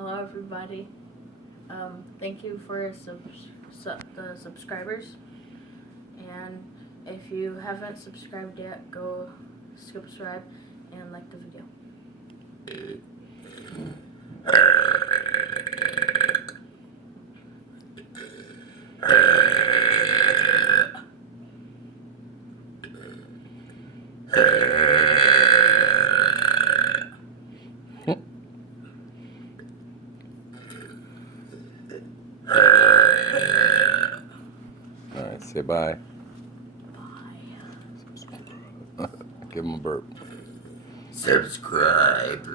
Hello, everybody. Thank you for the subscribers. And if you haven't subscribed yet, go subscribe and like the video. All right, say bye. Bye. Give him a burp. Subscribe.